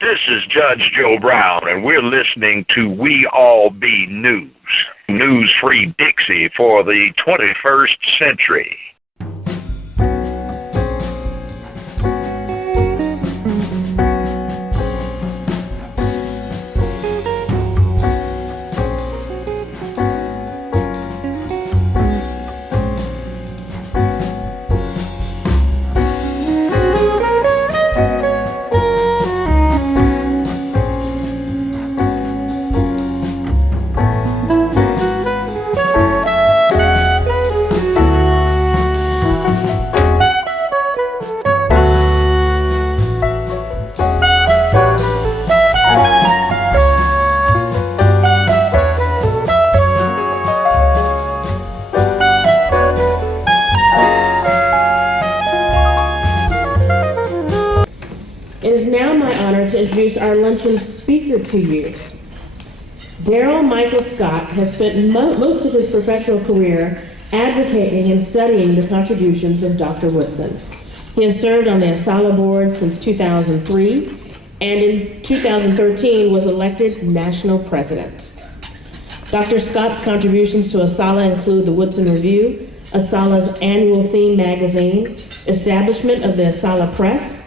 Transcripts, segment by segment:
This is Judge Joe Brown, and we're listening to We All Be News. News-free Dixie for the 21st century. Introduce our luncheon speaker to you. Daryl Michael Scott has spent most of his professional career advocating and studying the contributions of Dr. Woodson. He has served on the ASALH board since 2003, and in 2013 was elected national president. Dr. Scott's contributions to ASALH include the Woodson Review, ASALH's annual theme magazine, establishment of the ASALH Press,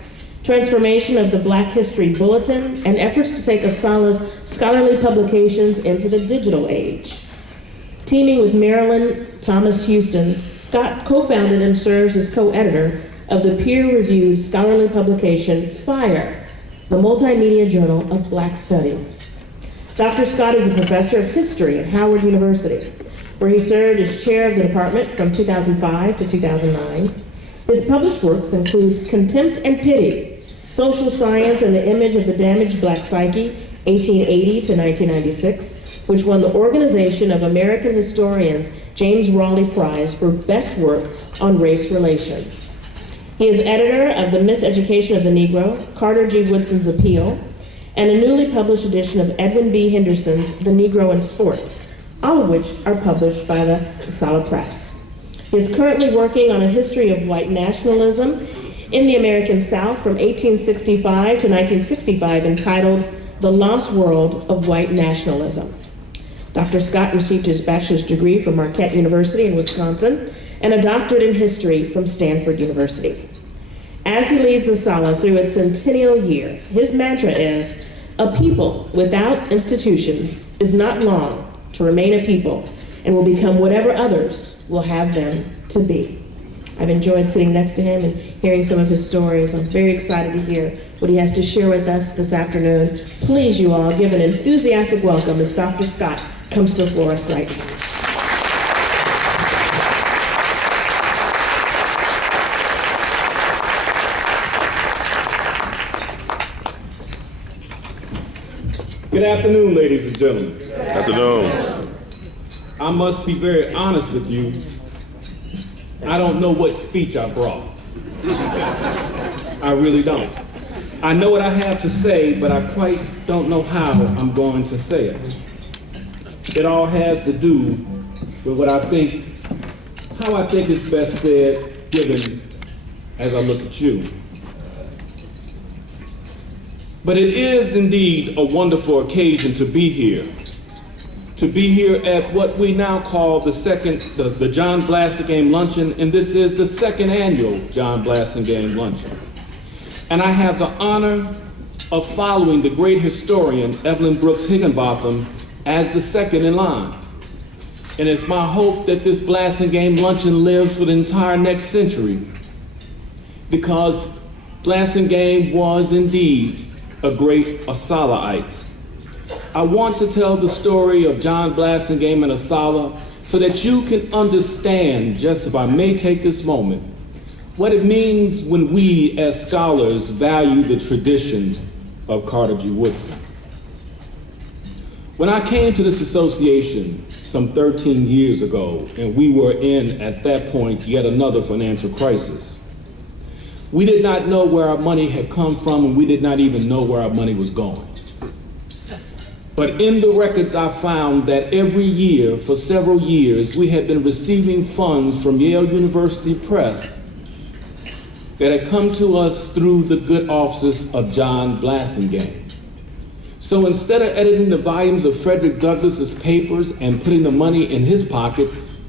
transformation of the Black History Bulletin, and efforts to take ASALH's scholarly publications into the digital age. Teaming with Marilyn Thomas Houston, Scott co-founded and serves as co-editor of the peer-reviewed scholarly publication FIRE, the Multimedia Journal of Black Studies. Dr. Scott is a professor of history at Howard University, where he served as chair of the department from 2005 to 2009. His published works include Contempt and Pity, Social Science and the Image of the Damaged Black Psyche, 1880 to 1996, which won the Organization of American Historians James Raleigh Prize for Best Work on Race Relations. He is editor of The Miseducation of the Negro, Carter G. Woodson's Appeal, and a newly published edition of Edwin B. Henderson's The Negro in Sports, all of which are published by the ASALH Press. He is currently working on a history of white nationalism in the American South from 1865 to 1965, entitled The Lost World of White Nationalism. Dr. Scott received his bachelor's degree from Marquette University in Wisconsin and a doctorate in history from Stanford University. As he leads ASALH through its centennial year, his mantra is, "A people without institutions is not long to remain a people and will become whatever others will have them to be." I've enjoyed sitting next to him and hearing some of his stories. I'm very excited to hear what he has to share with us this afternoon. Please, you all, give an enthusiastic welcome as Dr. Scott comes before us right now. Good afternoon, ladies and gentlemen. Good afternoon. I must be very honest with you. I don't know what speech I brought. I really don't. I know what I have to say, but I quite don't know how I'm going to say it. It all has to do with how I think it's best said, given as I look at you. But it is indeed a wonderful occasion to be here. To be here at what we now call the John Blasingame Luncheon, and this is the second annual John Blasingame Luncheon. And I have the honor of following the great historian Evelyn Brooks Higginbotham as the second in line. And it's my hope that this Blasingame Luncheon lives for the entire next century, because Blasingame was indeed a great ASALHite. I want to tell the story of John Blasingame and ASALH so that you can understand, just if I may take this moment, what it means when we as scholars value the tradition of Carter G. Woodson. When I came to this association some 13 years ago, and we were in, at that point, yet another financial crisis, we did not know where our money had come from, and we did not even know where our money was going. But in the records, I found that every year, for several years, we had been receiving funds from Yale University Press that had come to us through the good offices of John Blasingame. So instead of editing the volumes of Frederick Douglass's papers and putting the money in his pockets,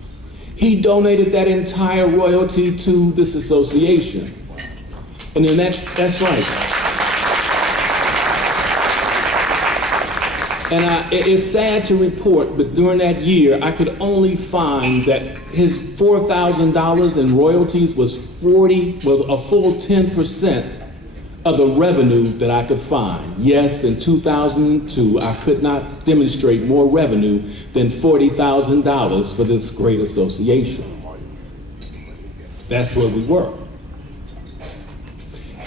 he donated that entire royalty to this association. And then that's right. And it's sad to report, but during that year, I could only find that his $4,000 in royalties was a full 10% of the revenue that I could find. Yes, in 2002, I could not demonstrate more revenue than $40,000 for this great association. That's where we were.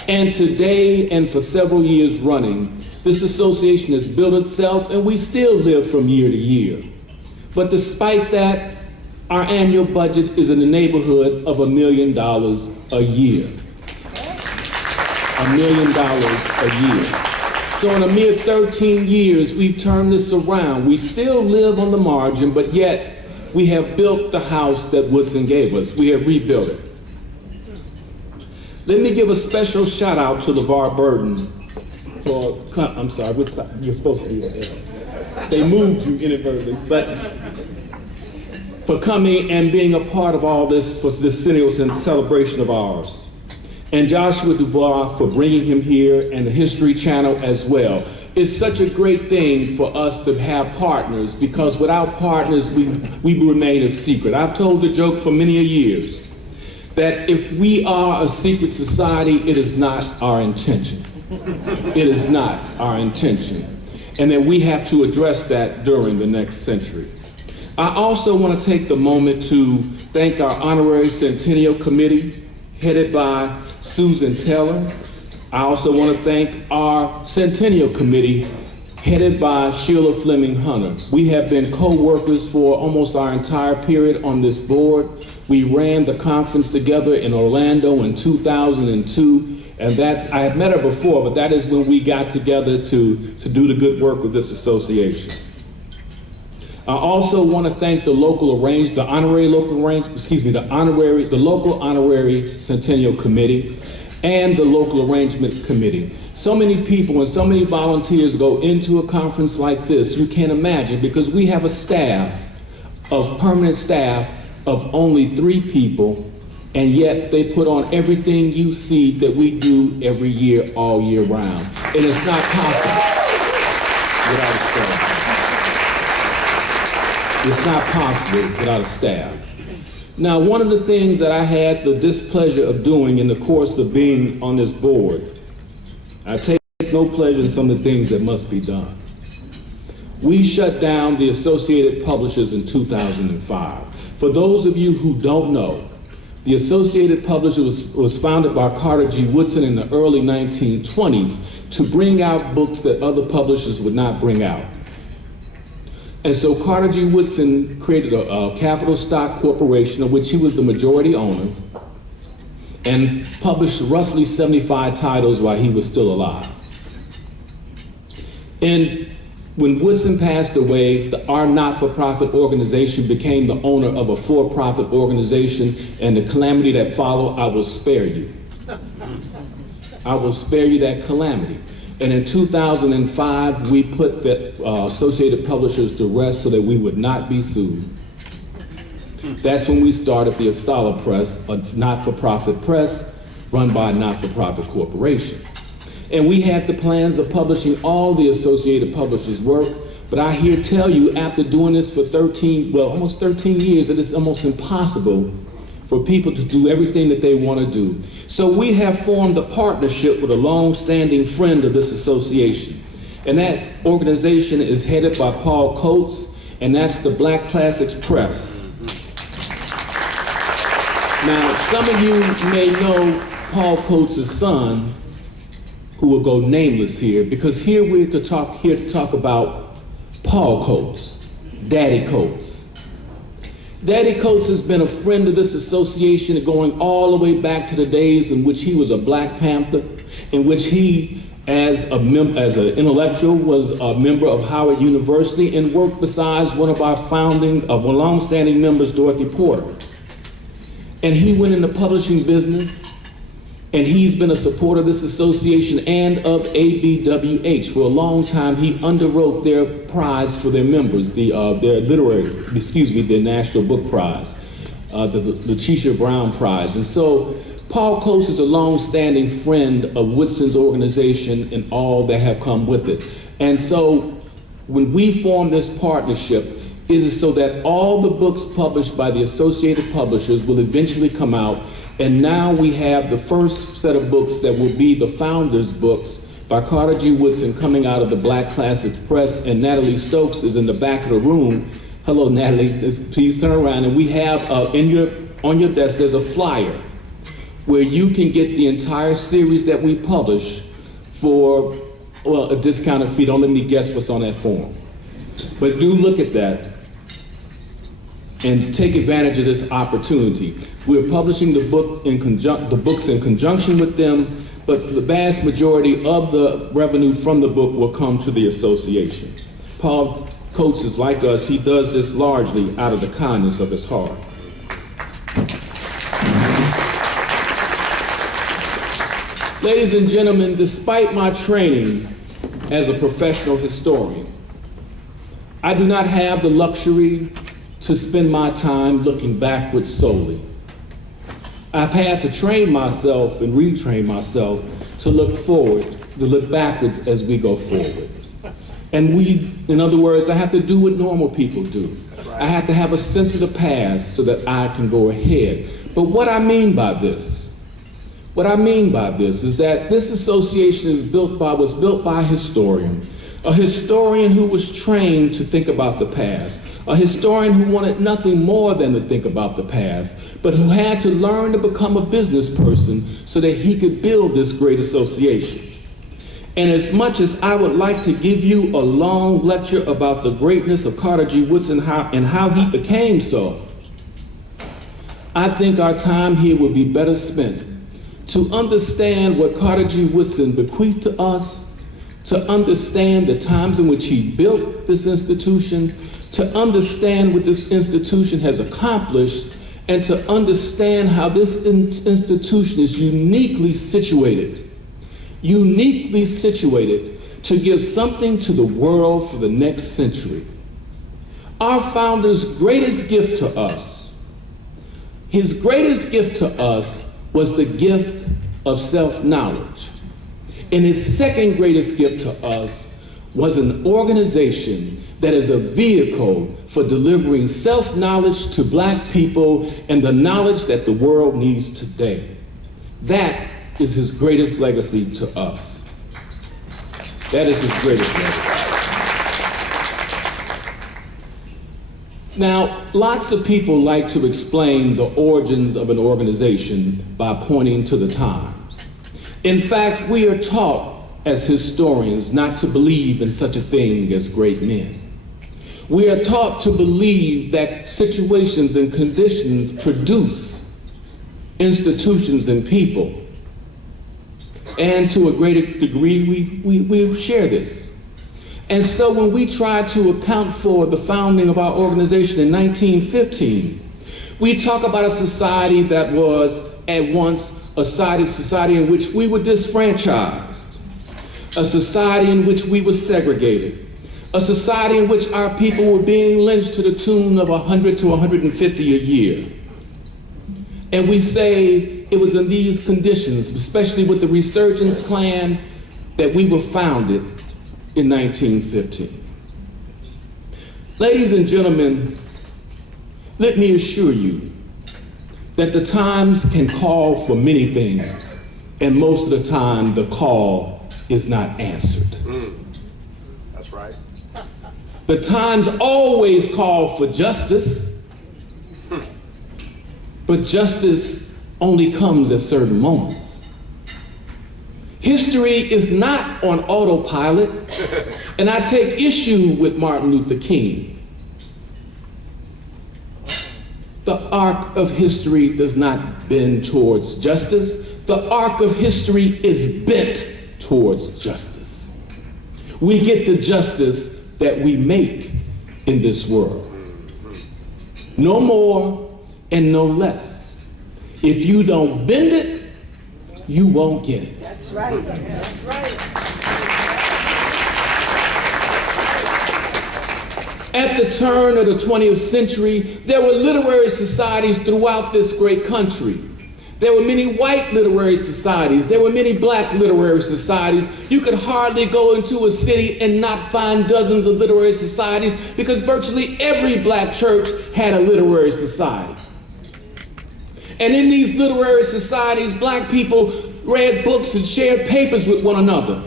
And today, and for several years running, this association has built itself, and we still live from year to year. But despite that, our annual budget is in the neighborhood of $1 million a year. $1 million a year. So in a mere 13 years, we've turned this around. We still live on the margin, but yet we have built the house that Woodson gave us. We have rebuilt it. Let me give a special shout out to LeVar Burton for, I'm sorry, which side? You're supposed to be there. They moved you inadvertently, but for coming and being a part of all this for this centennial celebration of ours. And Joshua Dubois for bringing him here, and the History Channel as well. It's such a great thing for us to have partners, because without partners, we remain a secret. I've told the joke for many years that if we are a secret society, it is not our intention. It is not our intention. And that we have to address that during the next century. I also want to take the moment to thank our Honorary Centennial Committee, headed by Susan Taylor. I also want to thank our Centennial Committee, headed by Sheila Fleming Hunter. We have been co-workers for almost our entire period on this board. We ran the conference together in Orlando in 2002. And I had met her before, but that is when we got together to do the good work of this association. I also want to thank the local honorary Centennial Committee and the local arrangement committee. So many people and so many volunteers go into a conference like this, you can't imagine, because we have a permanent staff of only 3 people, and yet they put on everything you see that we do every year, all year round. And it's not possible without a staff. It's not possible without a staff. Now, one of the things that I had the displeasure of doing in the course of being on this board, I take no pleasure in some of the things that must be done. We shut down the Associated Publishers in 2005. For those of you who don't know, the Associated Publishers was founded by Carter G. Woodson in the early 1920s to bring out books that other publishers would not bring out. And so Carter G. Woodson created a capital stock corporation of which he was the majority owner, and published roughly 75 titles while he was still alive. And when Woodson passed away, our not-for-profit organization became the owner of a for-profit organization, and the calamity that followed, I will spare you. I will spare you that calamity. And in 2005, we put the Associated Publishers to rest so that we would not be sued. That's when we started the ASALH Press, a not-for-profit press run by a not-for-profit corporation. And we had the plans of publishing all the Associated Publishers' work, but I here tell you, after doing this for almost 13 years, that it's almost impossible for people to do everything that they want to do. So we have formed a partnership with a long-standing friend of this association. And that organization is headed by Paul Coates, and that's the Black Classics Press. Now, some of you may know Paul Coates' son, who will go nameless here, because here we're here to talk about Paul Coates, Daddy Coates. Daddy Coates has been a friend of this association going all the way back to the days in which he was a Black Panther, in which he, as an intellectual, was a member of Howard University and worked besides one of our long-standing members, Dorothy Porter. And he went into publishing business, And he's been a supporter of this association and of ABWH. For a long time, he underwrote their prize for their members, their National Book Prize, the Letitia Brown Prize. And so Paul Coates is a long-standing friend of Woodson's organization and all that have come with it. And so when we formed this partnership, it is so that all the books published by the Associated Publishers will eventually come out. And now we have the first set of books that will be the Founders books by Carter G. Woodson coming out of the Black Classics Press, and Natalie Stokes is in the back of the room. Hello, Natalie, please turn around. And we have on your desk, there's a flyer where you can get the entire series that we publish for, well, a discounted fee. Don't let me guess what's on that form. But do look at that and take advantage of this opportunity. We're publishing the books in conjunction with them, but the vast majority of the revenue from the book will come to the association. Paul Coates is like us. He does this largely out of the kindness of his heart. Ladies and gentlemen, despite my training as a professional historian, I do not have the luxury to spend my time looking backwards solely. I've had to train myself and retrain myself to look forward, to look backwards as we go forward. And in other words, I have to do what normal people do. I have to have a sense of the past so that I can go ahead. But what I mean by this is that this association was built by a historian who was trained to think about the past, a historian who wanted nothing more than to think about the past, but who had to learn to become a business person so that he could build this great association. And as much as I would like to give you a long lecture about the greatness of Carter G. Woodson and how he became so, I think our time here would be better spent to understand what Carter G. Woodson bequeathed to us, to understand the times in which he built this institution, to understand what this institution has accomplished, and to understand how this institution is uniquely situated to give something to the world for the next century. Our founder's greatest gift to us, his greatest gift to us was the gift of self-knowledge. And his second greatest gift to us was an organization that is a vehicle for delivering self-knowledge to Black people and the knowledge that the world needs today. That is his greatest legacy to us. That is his greatest legacy. Now, lots of people like to explain the origins of an organization by pointing to the times. In fact, we are taught as historians not to believe in such a thing as great men. We are taught to believe that situations and conditions produce institutions and people. And to a great degree, we share this. And so when we try to account for the founding of our organization in 1915, we talk about a society that was at once a society in which we were disfranchised, a society in which we were segregated, a society in which our people were being lynched to the tune of 100 to 150 a year. And we say it was in these conditions, especially with the Resurgence Klan, that we were founded in 1915. Ladies and gentlemen, let me assure you that the times can call for many things, and most of the time the call is not answered. That's right. The times always call for justice, but justice only comes at certain moments. History is not on autopilot, and I take issue with Martin Luther King. The arc of history does not bend towards justice. The arc of history is bent towards justice. We get the justice that we make in this world. No more and no less. If you don't bend it, you won't get it. That's right. That's right. At the turn of the 20th century, there were literary societies throughout this great country. There were many white literary societies. There were many black literary societies. You could hardly go into a city and not find dozens of literary societies because virtually every black church had a literary society. And in these literary societies, black people read books and shared papers with one another.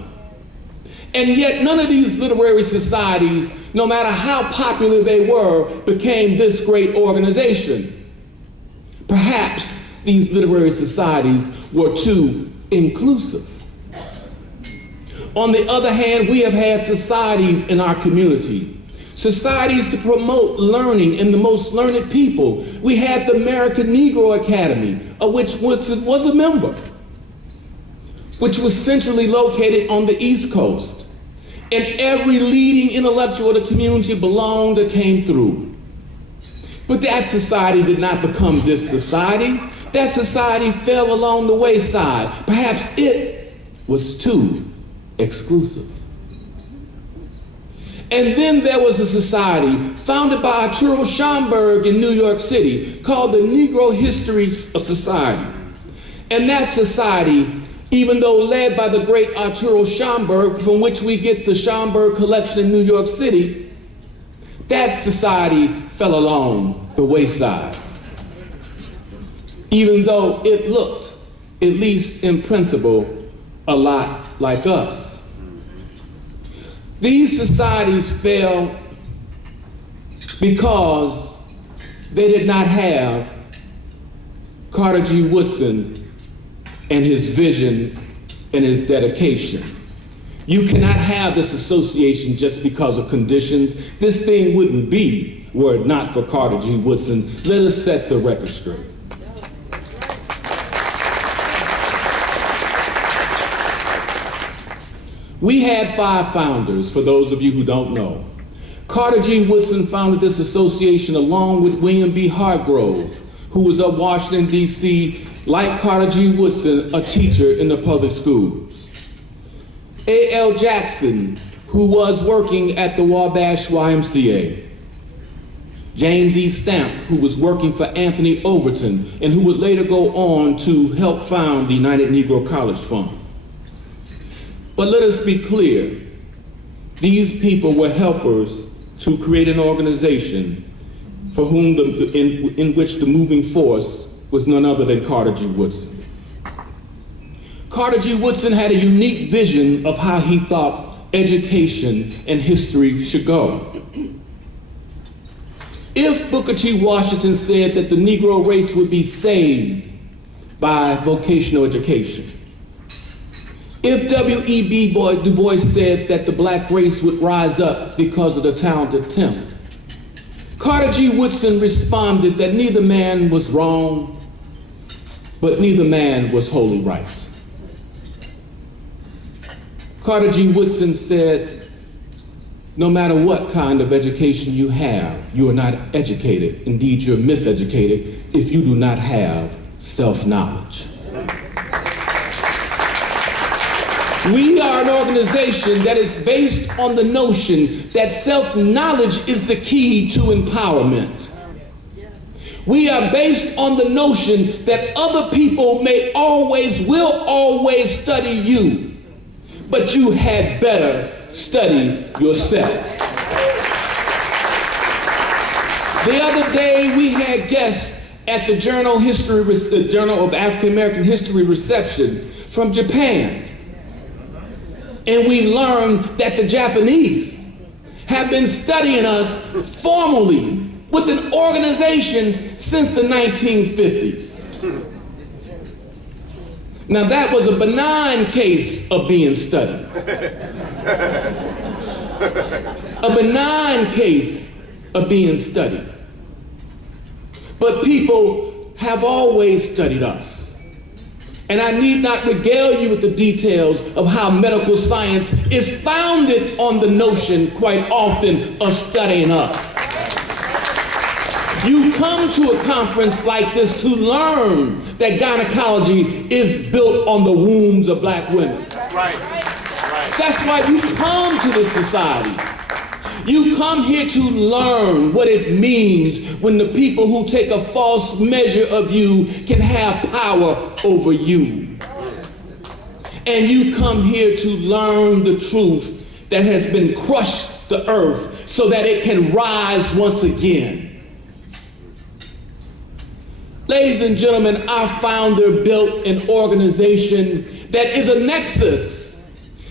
And yet none of these literary societies, no matter how popular they were, became this great organization. Perhaps these literary societies were too inclusive. On the other hand, we have had societies in our community, societies to promote learning in the most learned people. We had the American Negro Academy, of which Woodson was a member, which was centrally located on the East Coast. And every leading intellectual of the community belonged or came through. But that society did not become this society. That society fell along the wayside. Perhaps it was too exclusive. And then there was a society founded by Arturo Schomburg in New York City called the Negro History Society. And that society, even though led by the great Arturo Schomburg, from which we get the Schomburg collection in New York City, that society fell along the wayside. Even though it looked, at least in principle, a lot like us. These societies fell because they did not have Carter G. Woodson and his vision and his dedication. You cannot have this association just because of conditions. This thing wouldn't be were it not for Carter G. Woodson. Let us set the record straight. We had 5 founders, for those of you who don't know. Carter G. Woodson founded this association along with William B. Hargrove, who was of Washington, D.C., like Carter G. Woodson, a teacher in the public schools. A.L. Jackson, who was working at the Wabash YMCA. James E. Stamp, who was working for Anthony Overton, and who would later go on to help found the United Negro College Fund. But let us be clear, these people were helpers to create an organization for whom in which the moving force was none other than Carter G. Woodson. Carter G. Woodson had a unique vision of how he thought education and history should go. If Booker T. Washington said that the Negro race would be saved by vocational education, if W.E.B. Du Bois said that the black race would rise up because of the talented Tim, Carter G. Woodson responded that neither man was wrong, but neither man was wholly right. Carter G. Woodson said, no matter what kind of education you have, you are not educated. Indeed, you're miseducated if you do not have self-knowledge. We are an organization that is based on the notion that self-knowledge is the key to empowerment. We are based on the notion that other people will always study you, but you had better study yourself. The other day we had guests at the Journal of African American History reception from Japan. And we learned that the Japanese have been studying us formally with an organization since the 1950s. Now that was a benign case of being studied. A benign case of being studied. But people have always studied us. And I need not regale you with the details of how medical science is founded on the notion quite often of studying us. You come to a conference like this to learn that gynecology is built on the wombs of black women. That's right. That's why you come to this society. You come here to learn what it means when the people who take a false measure of you can have power over you. And you come here to learn the truth that has been crushed the earth so that it can rise once again. Ladies and gentlemen, our founder built an organization that is a nexus.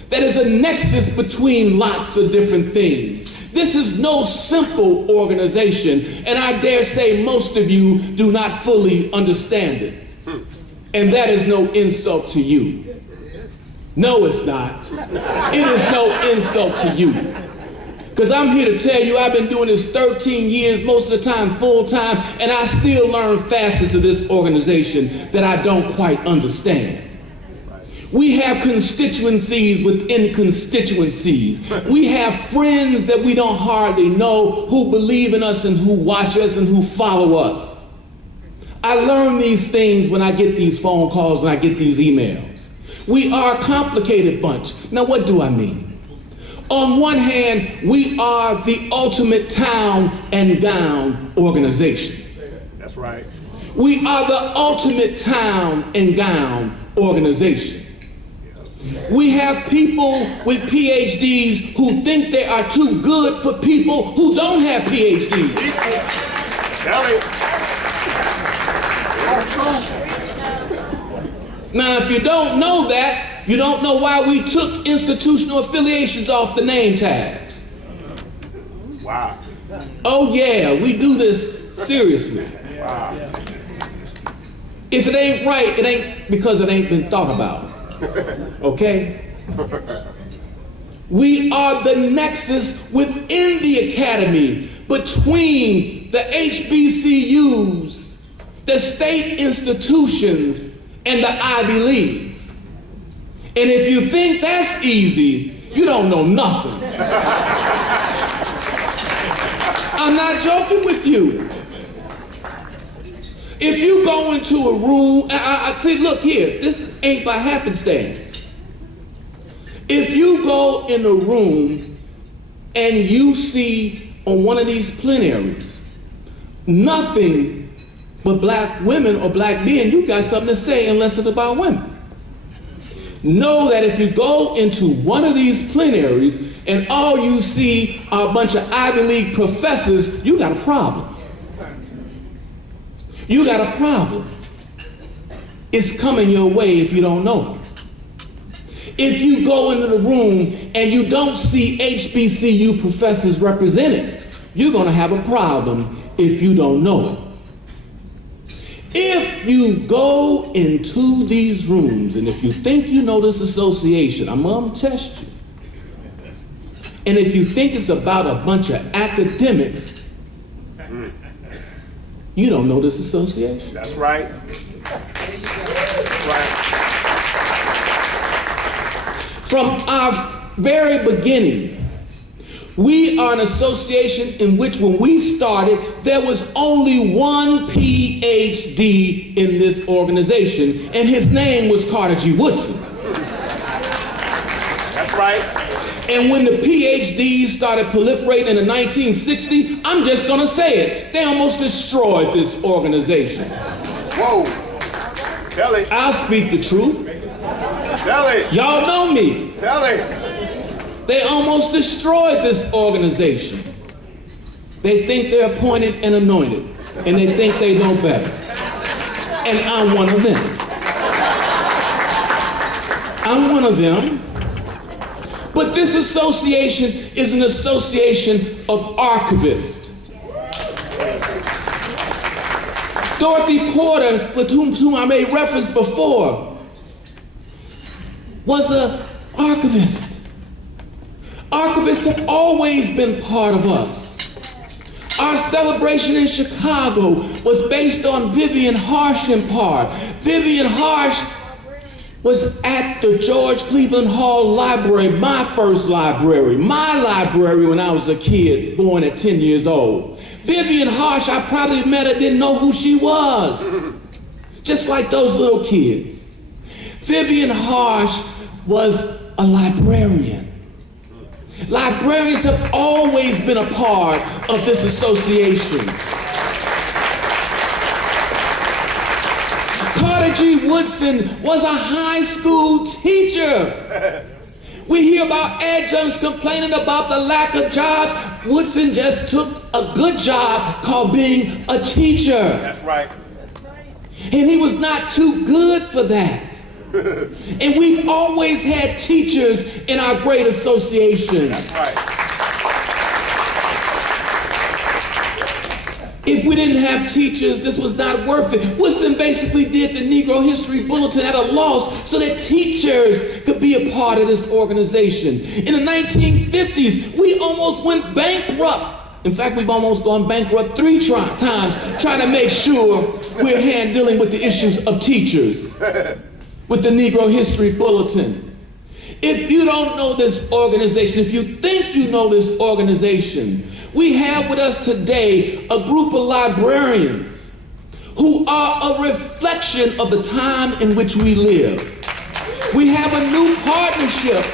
That is a nexus between lots of different things. This is no simple organization, and I dare say most of you do not fully understand it. And that is no insult to you. No, it's not. It is no insult to you. Because I'm here to tell you I've been doing this 13 years, most of the time full time, and I still learn facets of this organization that I don't quite understand. We have constituencies within constituencies. We have friends that we don't hardly know who believe in us and who watch us and who follow us. I learn these things when I get these phone calls and I get these emails. We are a complicated bunch. Now, what do I mean? On one hand, we are the ultimate town and gown organization. That's right. We are the ultimate town and gown organization. We have people with PhDs who think they are too good for people who don't have PhDs. Tell it. Now, if you don't know that, you don't know why we took institutional affiliations off the name tags. Wow. Oh yeah, we do this seriously. Wow. If it ain't right, it ain't because it ain't been thought about. Okay? We are the nexus within the academy between the HBCUs, the state institutions, and the Ivy Leagues. And if you think that's easy, you don't know nothing. I'm not joking with you. If you go into a room, I see, look here, this ain't by happenstance. If you go in a room and you see on one of these plenaries nothing but black women or black men, you got something to say unless it's about women. Know that if you go into one of these plenaries and all you see are a bunch of Ivy League professors, you got a problem. You got a problem. It's coming your way if you don't know it. If you go into the room and you don't see HBCU professors represented, you're gonna have a problem if you don't know it. If you go into these rooms and if you think you know this association, I'm gonna test you. And if you think it's about a bunch of academics, you don't know this association. That's right. That's right. From our very beginning, we are an association in which when we started, there was only one PhD in this organization, and his name was Carter G. Woodson. That's right. And when the PhDs started proliferating in the 1960s, I'm just gonna say it, they almost destroyed this organization. Whoa. Tell it. I'll speak the truth. Tell it. Y'all know me. Tell it. They almost destroyed this organization. They think they're appointed and anointed, and they think they know better. And I'm one of them. I'm one of them. But this association is an association of archivists. Dorothy Porter, with whom I made reference before, was an archivist. Archivists have always been part of us. Our celebration in Chicago was based on Vivian Harsh in part. Vivian Harsh was at the George Cleveland Hall Library, my first library, my library when I was a kid, born at 10 years old. Vivian Harsh, I probably met her, didn't know who she was. Just like those little kids. Vivian Harsh was a librarian. Librarians have always been a part of this association. Carter G. Woodson was a high school teacher. We hear about adjuncts complaining about the lack of jobs. Woodson just took a good job called being a teacher. That's right. And he was not too good for that. And we've always had teachers in our great association. That's right. If we didn't have teachers, this was not worth it. Woodson basically did the Negro History Bulletin at a loss so that teachers could be a part of this organization. In the 1950s, we almost went bankrupt. In fact, we've almost gone bankrupt 3 times trying to make sure we're dealing with the issues of teachers with the Negro History Bulletin. If you don't know this organization, if you think you know this organization, we have with us today a group of librarians who are a reflection of the time in which we live. We have a new partnership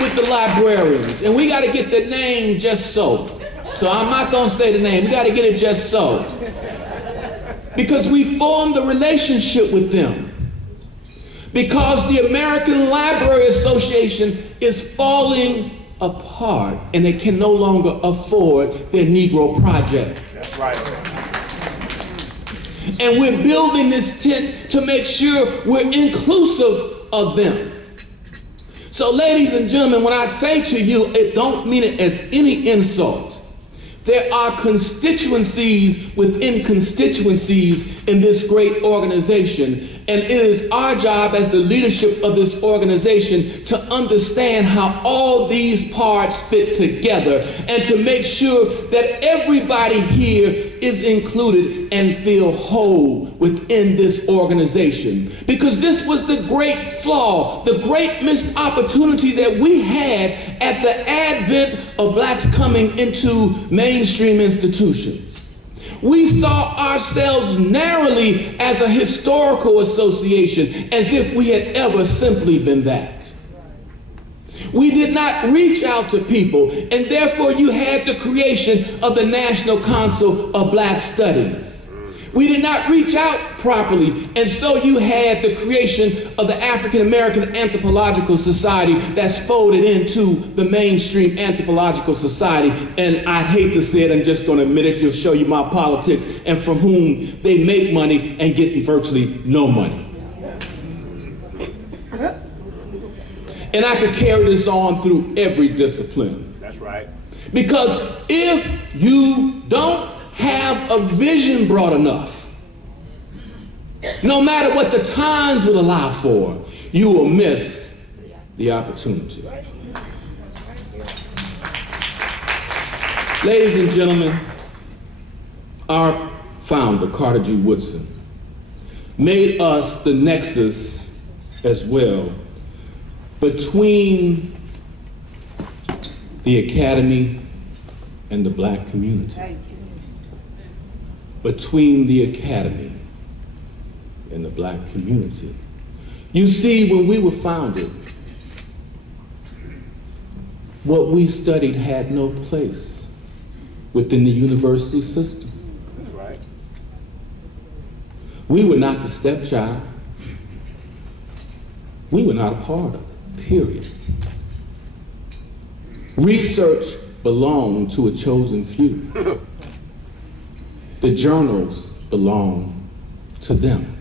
with the librarians, and we got to get the name just so. So I'm not going to say the name. We got to get it just so. Because we formed a relationship with them. Because the American Library Association is falling apart and they can no longer afford their Negro project. That's right. And we're building this tent to make sure we're inclusive of them. So ladies and gentlemen, when I say to you, it don't mean it as any insult. There are constituencies within constituencies in this great organization, and it is our job as the leadership of this organization to understand how all these parts fit together and to make sure that everybody here is included and feel whole within this organization. Because this was the great flaw, the great missed opportunity that we had at the advent of blacks coming into mainstream institutions. We saw ourselves narrowly as a historical association, as if we had ever simply been that. We did not reach out to people, and therefore you had the creation of the National Council of Black Studies. We did not reach out properly, and so you had the creation of the African American Anthropological Society that's folded into the mainstream Anthropological Society. And I hate to say it, I'm just going to admit it, you'll show you my politics, and from whom they make money and get virtually no money. And I could carry this on through every discipline. That's right. Because if you don't have a vision broad enough, no matter what the times will allow for, you will miss the opportunity. Ladies and gentlemen, our founder, Carter G. Woodson, made us the nexus as well between the academy and the black community. Between the academy and the black community. You see, when we were founded, what we studied had no place within the university system. Right. We were not the stepchild. We were not a part of it, period. Research belonged to a chosen few. The journals belonged to them.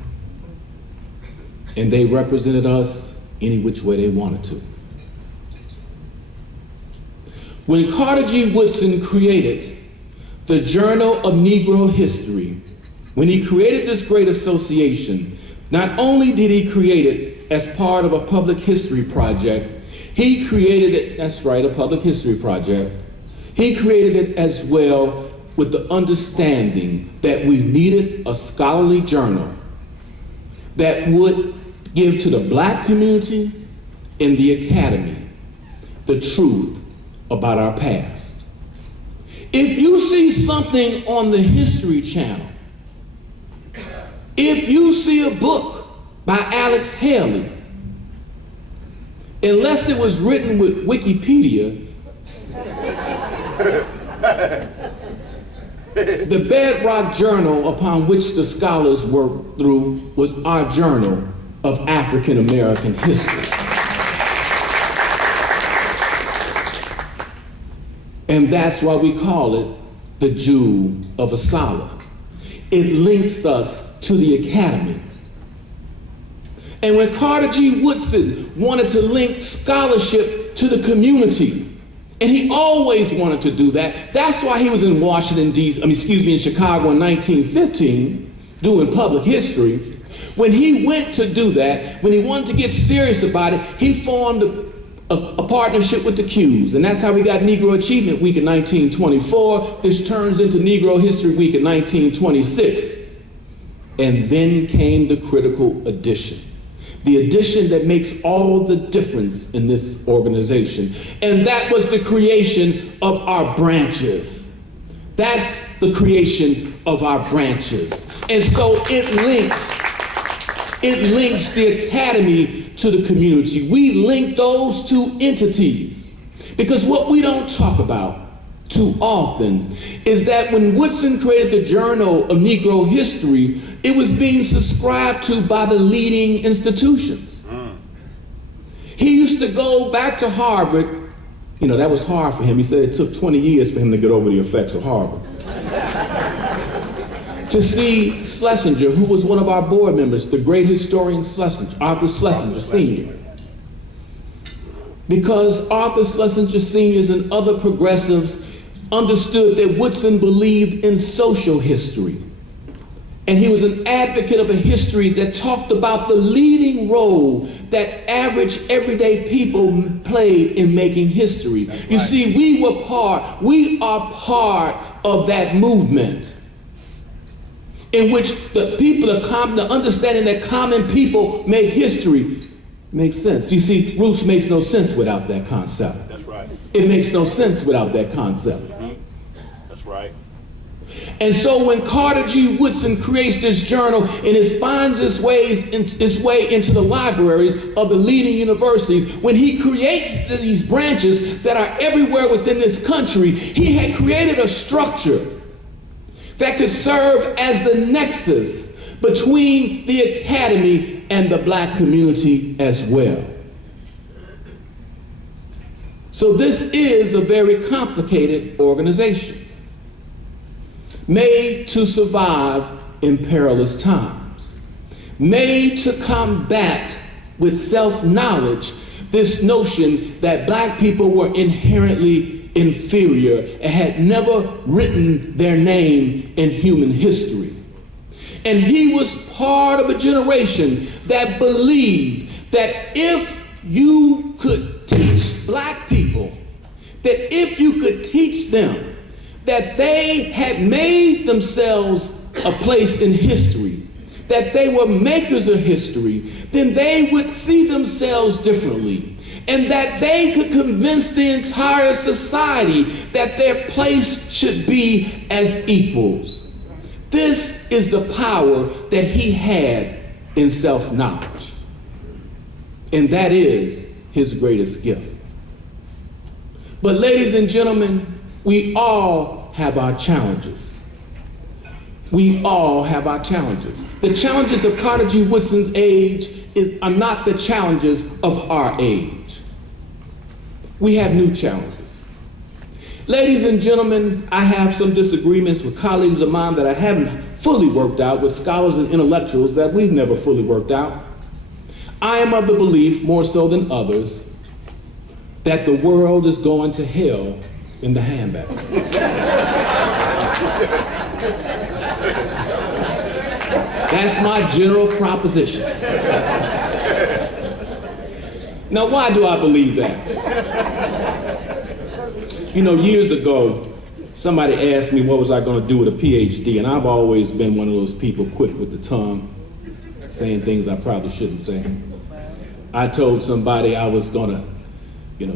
And they represented us any which way they wanted to. When Carter G. Woodson created the Journal of Negro History, when he created this great association, not only did he create it as part of a public history project, he created it, that's right, a public history project, he created it as well with the understanding that we needed a scholarly journal that would give to the black community in the academy the truth about our past. If you see something on the History Channel, if you see a book by Alex Haley, unless it was written with Wikipedia, the bedrock journal upon which the scholars worked through was our Journal of African American History. And that's why we call it the Jewel of ASALH. It links us to the academy. And when Carter G. Woodson wanted to link scholarship to the community, and he always wanted to do that, that's why he was in in Chicago in 1915, doing public history. When he went to do that, when he wanted to get serious about it, he formed a partnership with the Qs, and that's how we got Negro Achievement Week in 1924. This turns into Negro History Week in 1926. And then came the critical addition. The addition that makes all the difference in this organization. And that was the creation of our branches. That's the creation of our branches. And so it links the academy to the community. We link those two entities because what we don't talk about too often is that when Woodson created the Journal of Negro History, it was being subscribed to by the leading institutions. He used to go back to Harvard. You know, that was hard for him. He said it took 20 years for him to get over the effects of Harvard. To see Schlesinger, who was one of our board members, the great historian Schlesinger, Arthur Schlesinger Sr. Because Arthur Schlesinger Sr. and other progressives understood that Woodson believed in social history. And he was an advocate of a history that talked about the leading role that average, everyday people played in making history. You see, we are part of that movement in which the people, the understanding that common people make history makes sense. You see, Roots makes no sense without that concept. That's right. It makes no sense without that concept. That's right. And so when Carter G. Woodson creates this journal and it finds its way into the libraries of the leading universities, when he creates these branches that are everywhere within this country, he had created a structure that could serve as the nexus between the academy and the black community as well. So this is a very complicated organization, made to survive in perilous times, made to combat with self-knowledge this notion that black people were inherently inferior and had never written their name in human history. And he was part of a generation that believed that if you could teach black people, that if you could teach them that they had made themselves a place in history, that they were makers of history, then they would see themselves differently. And that they could convince the entire society that their place should be as equals. This is the power that he had in self-knowledge. And that is his greatest gift. But ladies and gentlemen, we all have our challenges. We all have our challenges. The challenges of Carter G. Woodson's age are not the challenges of our age. We have new challenges. Ladies and gentlemen, I have some disagreements with colleagues of mine that I haven't fully worked out, with scholars and intellectuals that we've never fully worked out. I am of the belief, more so than others, that the world is going to hell in the handbag. That's my general proposition. Now, why do I believe that? You know, years ago, somebody asked me what was I going to do with a PhD, and I've always been one of those people quick with the tongue. saying things I probably shouldn't say. I told somebody I was gonna,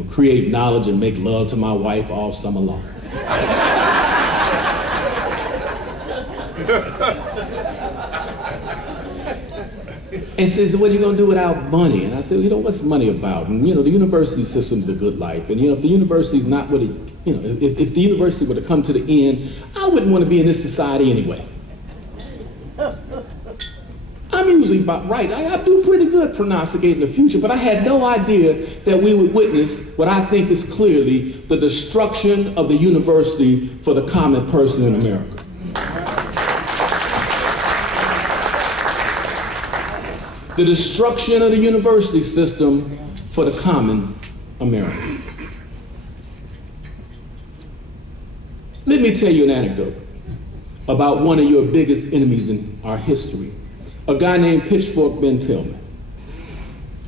create knowledge and make love to my wife all summer long. And says, what you gonna do without money? And I said, what's money about? And the university system's a good life. And if the university's not what it, if the university were to come to the end, I wouldn't want to be in this society anyway. I'm usually about right. I do pretty good prognosticating the future, but I had no idea that we would witness what I think is clearly the destruction of the university for the common person in America. The destruction of the university system for the common American. Let me tell you an anecdote about one of your biggest enemies in our history, a guy named Pitchfork Ben Tillman.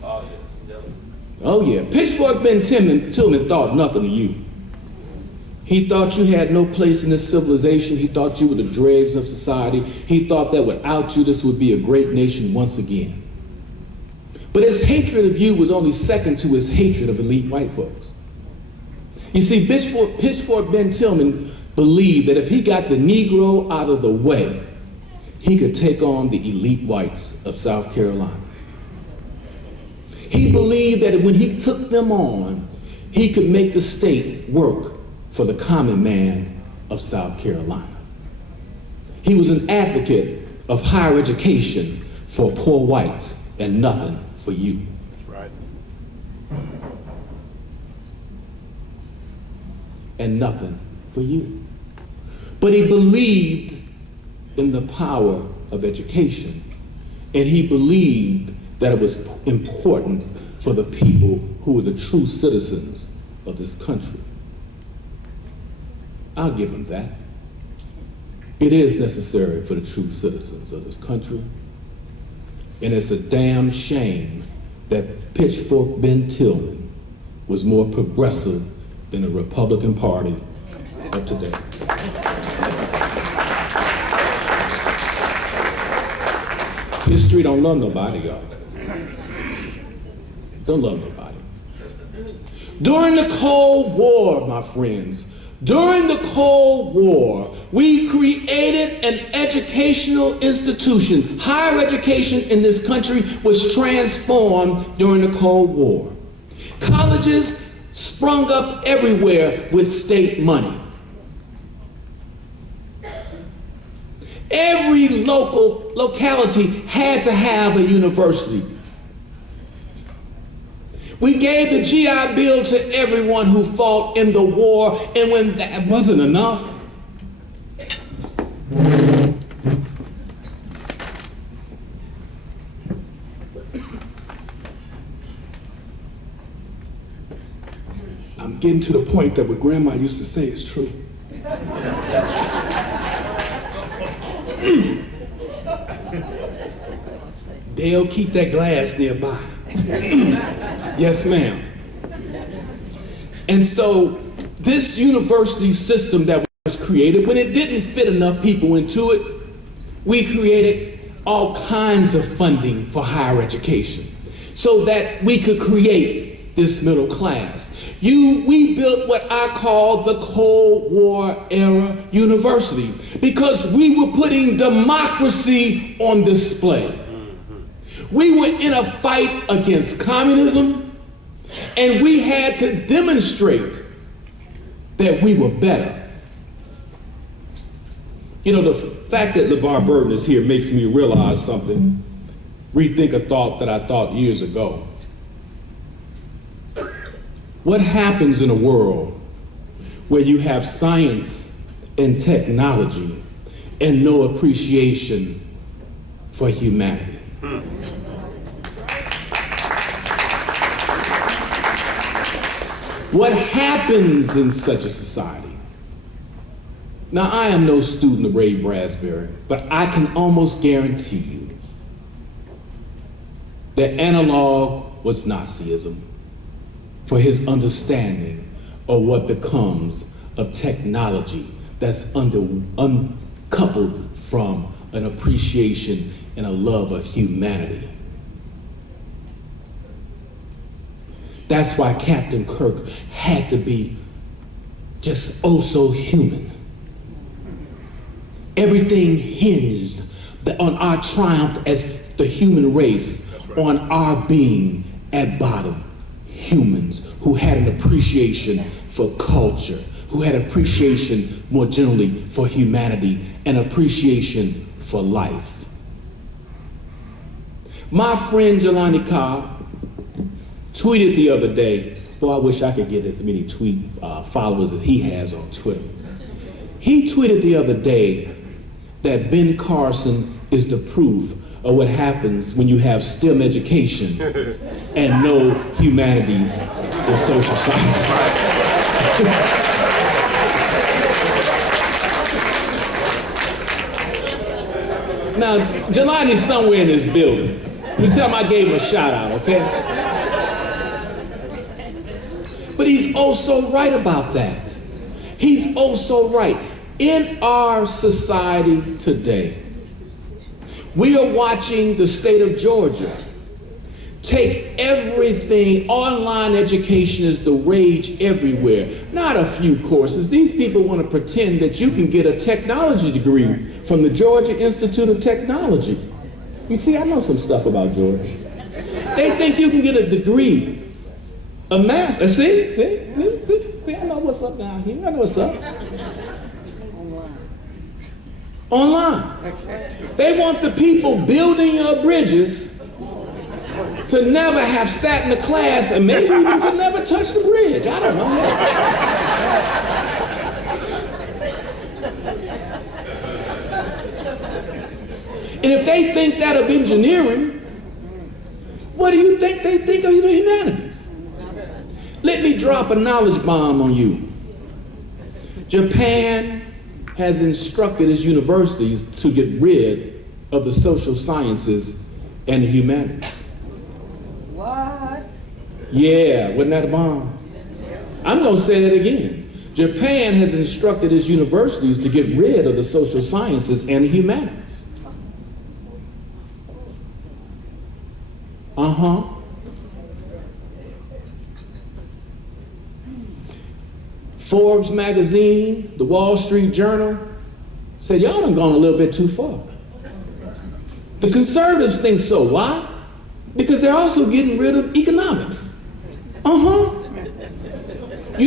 Oh, yes, tell me. Oh yeah, Pitchfork Ben Tillman thought nothing of you. He thought you had no place in this civilization. He thought you were the dregs of society. He thought that without you, this would be a great nation once again. But his hatred of you was only second to his hatred of elite white folks. You see, Pitchfork Ben Tillman believed that if he got the Negro out of the way, he could take on the elite whites of South Carolina. He believed that when he took them on, he could make the state work for the common man of South Carolina. He was an advocate of higher education for poor whites and nothing for you. Right. And nothing for you. But he believed in the power of education, and he believed that it was important for the people who were the true citizens of this country. I'll give him that. It is necessary for the true citizens of this country. And it's a damn shame that Pitchfork Ben Tillman was more progressive than the Republican Party of today. History don't love nobody, y'all. Don't love nobody. During the Cold War, my friends, during the Cold War, we created an educational institution. Higher education in this country was transformed during the Cold War. Colleges sprung up everywhere with state money. Every locality had to have a university. We gave the GI Bill to everyone who fought in the war, and when that wasn't enough, I'm getting to the point that what Grandma used to say is true. Dale, keep that glass nearby. Yes, ma'am. And so this university system that was created, when it didn't fit enough people into it, we created all kinds of funding for higher education so that we could create this middle class. We built what I call the Cold War era university because we were putting democracy on display. We were in a fight against communism, and we had to demonstrate that we were better. The fact that LeVar Burton is here makes me realize something, rethink a thought that I thought years ago. What happens in a world where you have science and technology and no appreciation for humanity? What happens in such a society? Now, I am no student of Ray Bradbury, but I can almost guarantee you that A.L.L was Nazism for his understanding of what becomes of technology that's uncoupled from an appreciation and a love of humanity. That's why Captain Kirk had to be just oh so human. Everything hinged on our triumph as the human race, on our being at bottom humans who had an appreciation for culture, who had appreciation more generally for humanity, and appreciation for life. My friend Jelani Cobb tweeted the other day, boy, I wish I could get as many tweet followers as he has on Twitter. He tweeted the other day that Ben Carson is the proof of what happens when you have STEM education and no humanities or social science. Now, Jelani's somewhere in this building. You tell him I gave him a shout out, okay? But he's oh so right about that. He's oh so right. In our society today, we are watching the state of Georgia take everything. Online education is the rage everywhere. Not a few courses. These people want to pretend that you can get a technology degree from the Georgia Institute of Technology. You see, I know some stuff about Georgia. They think you can get a degree, a master. See, I know what's up down here. I know what's up. Online. They want the people building your bridges to never have sat in the class and maybe even to never touch the bridge. I don't know. And if they think that of engineering, what do you think they think of the humanities? Let me drop a knowledge bomb on you. Japan has instructed its universities to get rid of the social sciences and the humanities. What? Yeah, wasn't that a bomb? I'm gonna say that again. Japan has instructed its universities to get rid of the social sciences and the humanities. Forbes magazine, the Wall Street Journal said, y'all done gone a little bit too far. The conservatives think so. Why? Because they're also getting rid of economics. You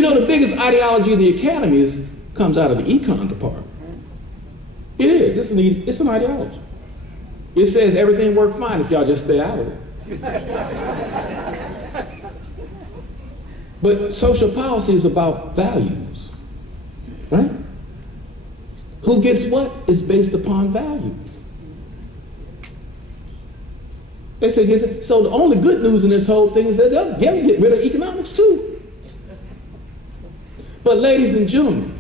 know, the biggest ideology of the academy comes out of the econ department. It is. It's an ideology. It says everything worked fine if y'all just stay out of it. But social policy is about values, right? Who gets what is based upon values. They say, so the only good news in this whole thing is that they'll get rid of economics too. But ladies and gentlemen,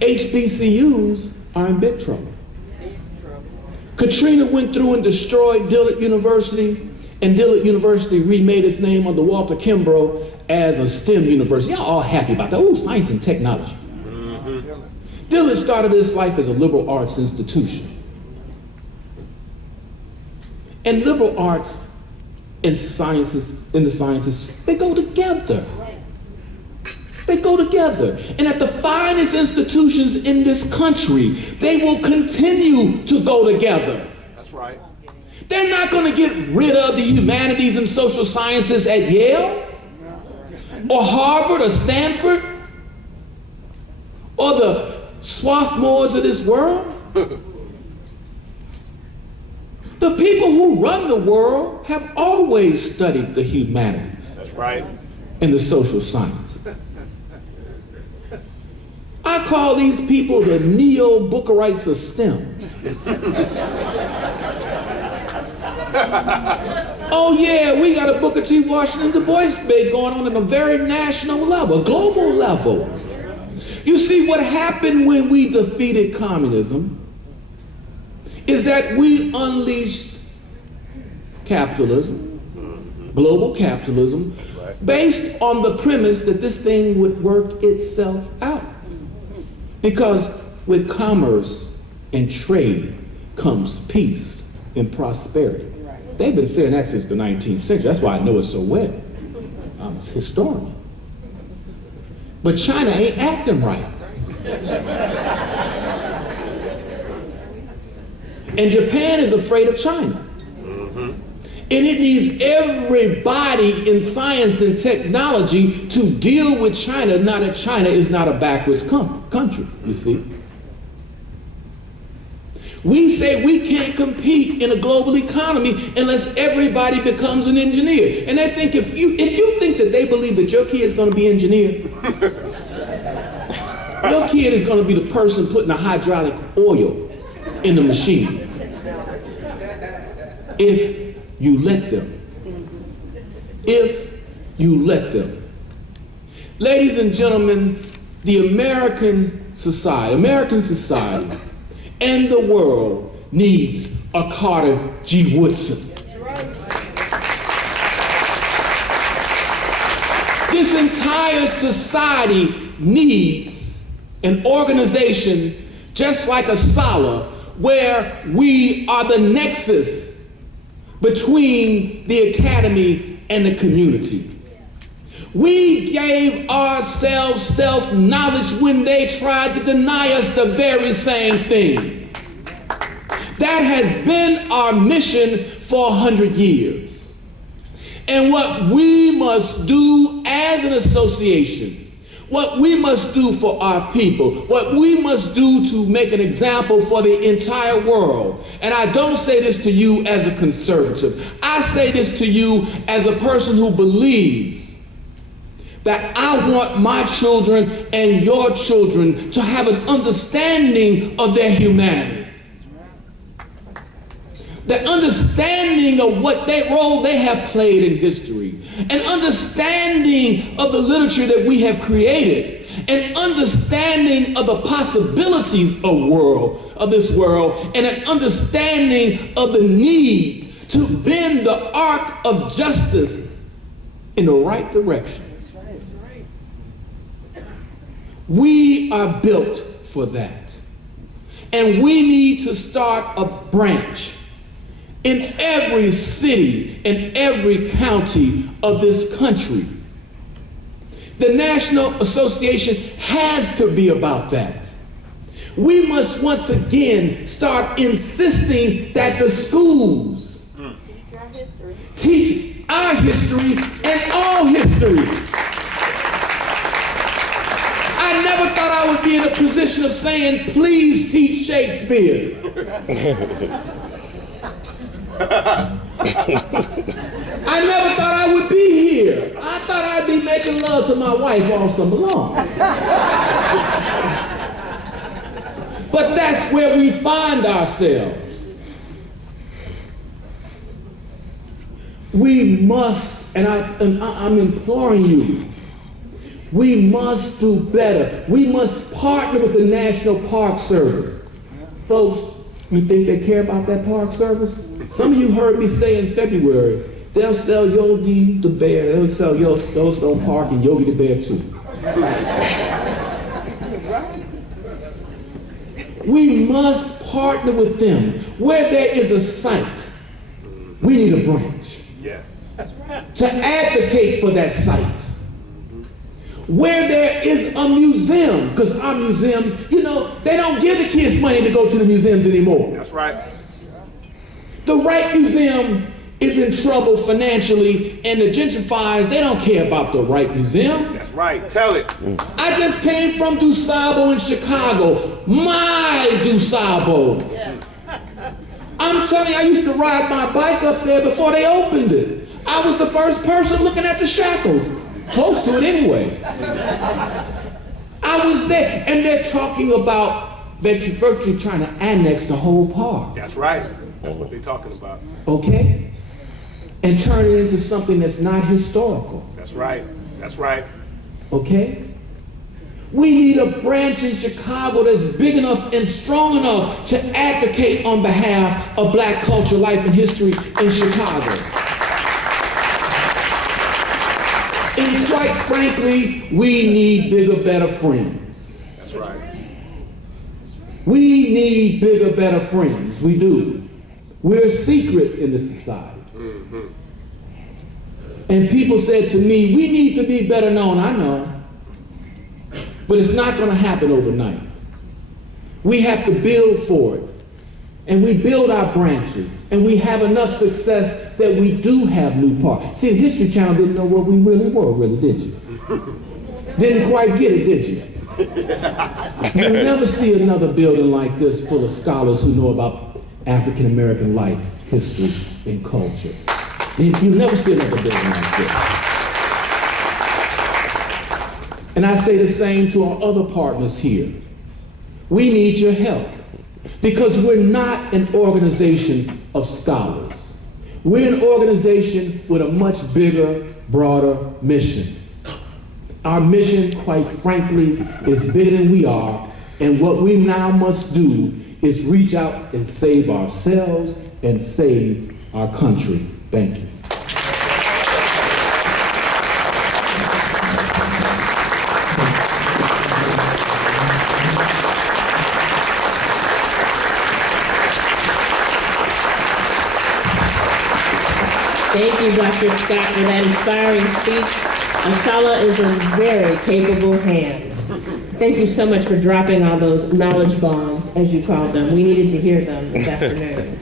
HBCUs are in big trouble. Katrina went through and destroyed Dillard University, and Dillard University remade its name under Walter Kimbrough as a STEM university. Y'all all happy about that. Ooh, science and technology. Dillard started his life as a liberal arts institution. And liberal arts and sciences, in the sciences, they go together. They go together. And at the finest institutions in this country, they will continue to go together. That's right. They're not going to get rid of the humanities and social sciences at Yale or Harvard or Stanford or the Swarthmores of this world. The people who run the world have always studied the humanities. That's right. And the social sciences. I call these people the neo-Bookerites of STEM. Oh yeah, we got a Booker T. Washington Du Bois debate going on a very national level, global level. You see, what happened when we defeated communism is that we unleashed capitalism, global capitalism, based on the premise that this thing would work itself out. Because with commerce and trade, comes peace and prosperity. They've been saying that since the 19th century. That's why I know it so well. I'm a historian. But China ain't acting right. And Japan is afraid of China. And it needs everybody in science and technology to deal with China, now that China is not a backwards country, you see. We say we can't compete in a global economy unless everybody becomes an engineer. And I think if you think that they believe that your kid is going to be engineered, your kid is going to be the person putting the hydraulic oil in the machine. If you let them. If you let them. Ladies and gentlemen, the American society and the world needs a Carter G. Woodson. This entire society needs an organization just like ASALH, where we are the nexus between the academy and the community. We gave ourselves self-knowledge when they tried to deny us the very same thing. That has been our mission for 100 years. And what we must do as an association, what we must do for our people, what we must do to make an example for the entire world. And I don't say this to you as a conservative. I say this to you as a person who believes that I want my children and your children to have an understanding of their humanity. The understanding of what role they have played in history, an understanding of the literature that we have created, an understanding of the possibilities of this world, and an understanding of the need to bend the arc of justice in the right direction. We are built for that. And we need to start a branch in every city and every county of this country. The National Association has to be about that. We must once again start insisting that the schools teach our history and all history. I never thought I would be in a position of saying, please teach Shakespeare. I never thought I would be here. I thought I'd be making love to my wife all summer long. But that's where we find ourselves. We must, and I'm imploring you, we must do better. We must partner with the National Park Service. Folks, you think they care about that Park Service? Some of you heard me say in February, they'll sell Yogi the Bear, they'll sell Yellowstone Park and Yogi the Bear too. We must partner with them. Where there is a site, we need a branch to advocate for that site. Where there is a museum, because our museums, they don't give the kids money to go to the museums anymore. That's right. The Wright Museum is in trouble financially, and the gentrifiers, they don't care about the Wright Museum. That's right. Tell it. I just came from DuSable in Chicago. My DuSable. Yes. I'm telling you, I used to ride my bike up there before they opened it. I was the first person looking at the shackles. Close to it anyway. I was there, and they're talking about virtually trying to annex the whole park. That's right. That's what they're talking about. Okay? And turn it into something that's not historical. That's right. That's right. Okay? We need a branch in Chicago that's big enough and strong enough to advocate on behalf of Black culture, life, and history in Chicago. And quite frankly, we need bigger, better friends. That's right. We need bigger, better friends. We do. We're a secret in this society. And people said to me, we need to be better known. I know. But it's not going to happen overnight. We have to build for it. And we build our branches. And we have enough success that we do have new parts. See, the History Channel didn't know what we really were, really, did you? Didn't quite get it, did you? You'll never see another building like this full of scholars who know about African American life, history, and culture. You'll never see another building like this. And I say the same to our other partners here. We need your help because we're not an organization of scholars. We're an organization with a much bigger, broader mission. Our mission, quite frankly, is bigger than we are, and what we now must do is reach out and save ourselves and save our country. Thank you. Thank you, Dr. Scott, for that inspiring speech. ASALH is in very capable hands. Thank you so much for dropping all those knowledge bombs, as you called them. We needed to hear them this afternoon.